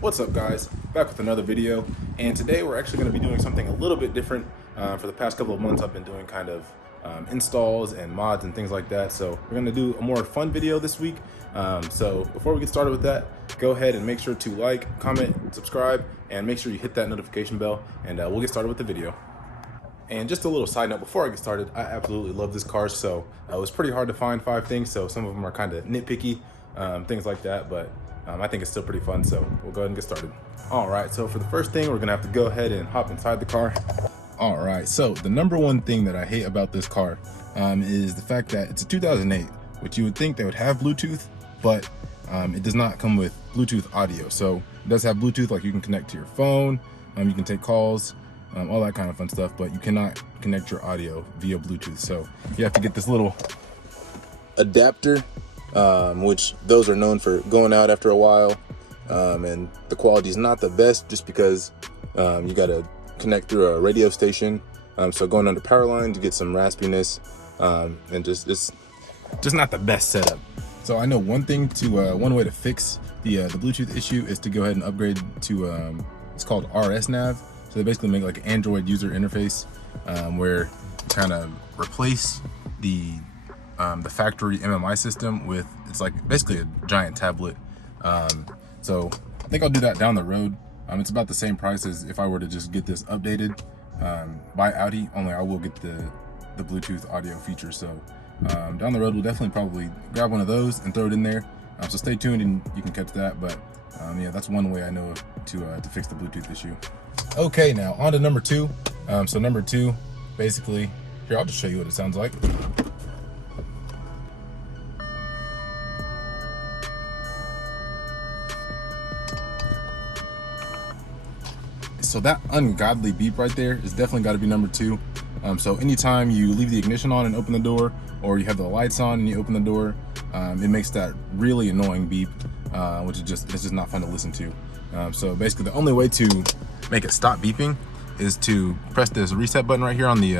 What's up, guys? Back with another video, and today we're actually going to be doing something a little bit different. For the past couple of months I've been doing kind of installs and mods and things like that, so we're going to do a more fun video this week. So before we get started with that, go ahead and make sure to like, comment, subscribe, and make sure you hit that notification bell, and we'll get started with the video. And just a little side note before I get started, I absolutely love this car, so it was pretty hard to find 5 things, so some of them are kind of nitpicky, things like that, but I think it's still pretty fun, so we'll go ahead and get started. All right, so for the first thing, we're gonna have to go ahead and hop inside the car. All right, so the number one thing that I hate about this car is the fact that it's a 2008, which you would think they would have Bluetooth, but it does not come with Bluetooth audio. So it does have Bluetooth, like you can connect to your phone, you can take calls, all that kind of fun stuff, but you cannot connect your audio via Bluetooth. So you have to get this little adapter, which those are known for going out after a while, and the quality is not the best just because you got to connect through a radio station, so going under power lines you get some raspiness, and it's just not the best setup. So I know one way to fix the Bluetooth issue is to go ahead and upgrade to it's called RSNav. So they basically make like an Android user interface, where you kind of replace the factory MMI system with, it's like basically a giant tablet. So I think I'll do that down the road. It's about the same price as if I were to just get this updated by Audi, only I will get the Bluetooth audio feature. So down the road we'll definitely probably grab one of those and throw it in there. So stay tuned and you can catch that. But yeah, that's one way I know to fix the Bluetooth issue. Okay, now on to number 2. So number 2, basically, here, I'll just show you what it sounds like. So that ungodly beep right there is definitely got to be number 2. So anytime you leave the ignition on and open the door, or you have the lights on and you open the door, it makes that really annoying beep, which is it's just not fun to listen to. So basically the only way to make it stop beeping is to press this reset button right here on the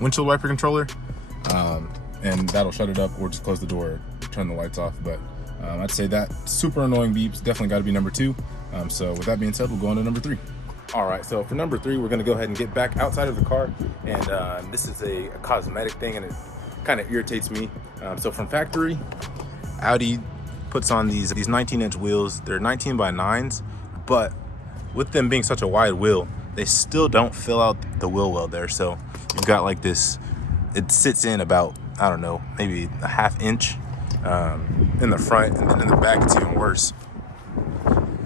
windshield wiper controller, and that'll shut it up, or just close the door, turn the lights off. But I'd say that super annoying beeps definitely got to be number 2. So with that being said, we'll go on to number 3. All right, so for number 3, we're gonna go ahead and get back outside of the car, and this is a cosmetic thing, and it kind of irritates me. So from factory, Audi puts on these 19-inch wheels. They're 19 by 9s, but with them being such a wide wheel, they still don't fill out the wheel well there. So you've got like this, it sits in about, I don't know, maybe a ½ inch in the front, and then in the back it's even worse.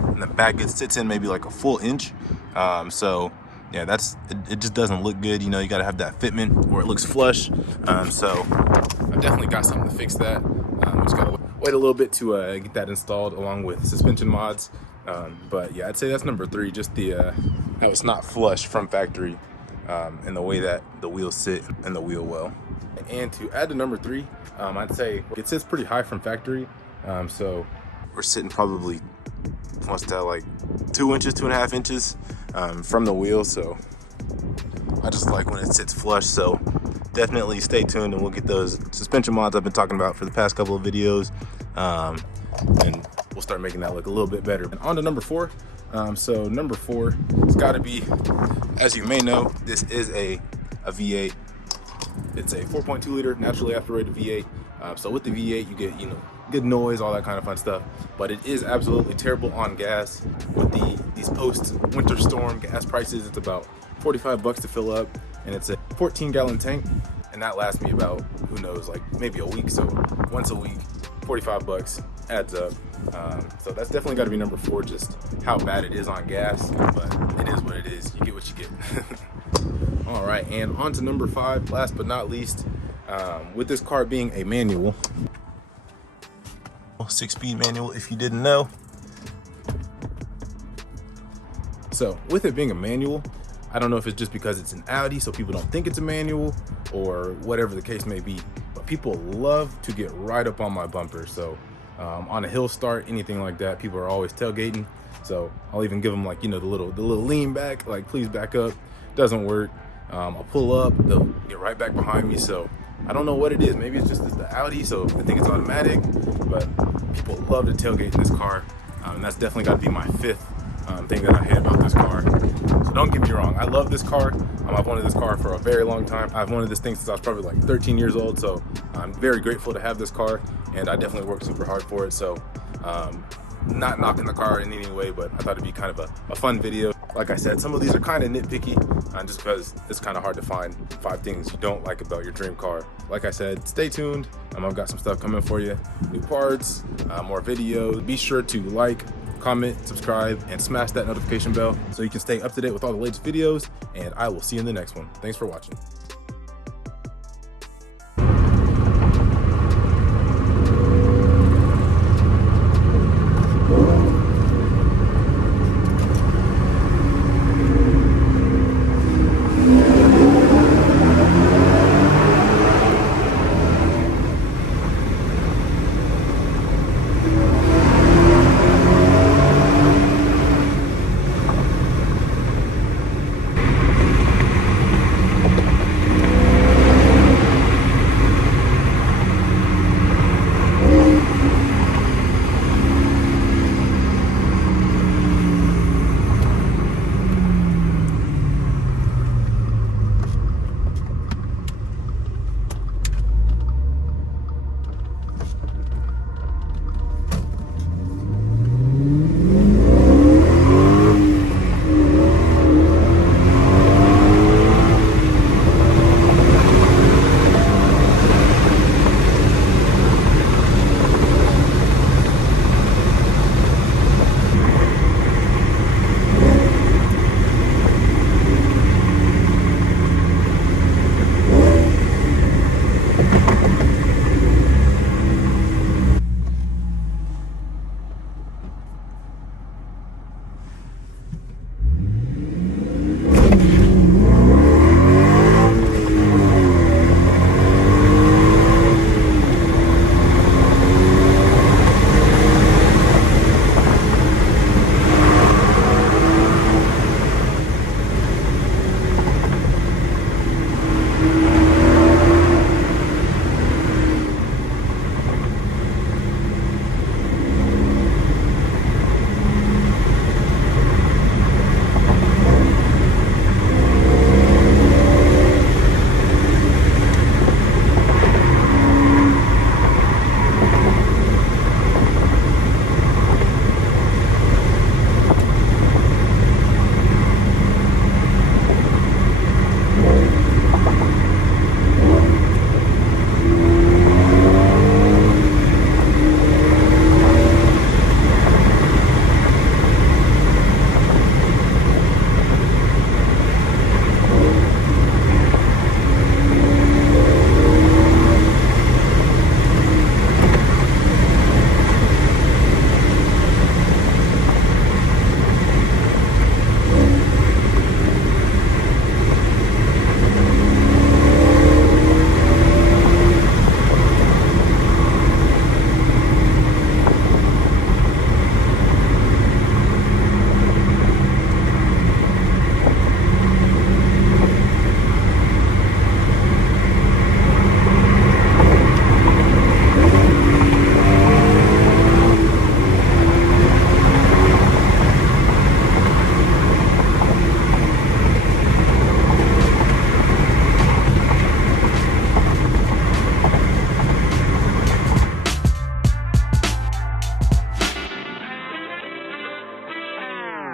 In the back it sits in maybe like a full inch. So yeah, it just doesn't look good. You know, you got to have that fitment where it looks flush. So I've definitely got something to fix that. Just gotta wait a little bit to get that installed along with suspension mods. But yeah, I'd say that's number 3, just the how it's not flush from factory, and the way that the wheels sit in the wheel well. And to add to number 3, I'd say it sits pretty high from factory. So we're sitting probably, what's that, like 2 inches, 2.5 inches from the wheel. So I just like when it sits flush. So definitely stay tuned and we'll get those suspension mods I've been talking about for the past couple of videos, and we'll start making that look a little bit better. And on to number 4. So number 4, it's got to be, as you may know, this is a V8. It's a 4.2 liter naturally aspirated V8. So with the V8 you get, you know, good noise, all that kind of fun stuff, but it is absolutely terrible on gas. With these post winter storm gas prices, it's about $45 to fill up, and it's a 14-gallon tank, and that lasts me about, who knows, like maybe a week. So once a week, $45 adds up. So that's definitely got to be number 4, just how bad it is on gas, but it is what it is. You get what you get. All right, and on to number 5, last but not least. With this car being a manual, 6-speed manual if you didn't know. So with it being a manual, I don't know if it's just because it's an Audi so people don't think it's a manual, or whatever the case may be, but people love to get right up on my bumper. So on a hill start, anything like that, people are always tailgating. So I'll even give them, like, you know, the little lean back, like, please back up. Doesn't work. I'll pull up, they'll get right back behind me. So I don't know what it is. Maybe it's just the Audi, so I think it's automatic, but people love to tailgate in this car. And that's definitely got to be my 5th thing that I hate about this car. So don't get me wrong, I love this car. I've wanted this car for a very long time. I've wanted this thing since I was probably like 13 years old, so I'm very grateful to have this car, and I definitely worked super hard for it. So not knocking the car in any way, but I thought it'd be kind of a fun video. Like I said, some of these are kind of nitpicky, just because it's kind of hard to find 5 things you don't like about your dream car. Like I said, stay tuned. I've got some stuff coming for you, new parts, more videos. Be sure to like, comment, subscribe, and smash that notification bell so you can stay up to date with all the latest videos, and I will see you in the next one. Thanks for watching.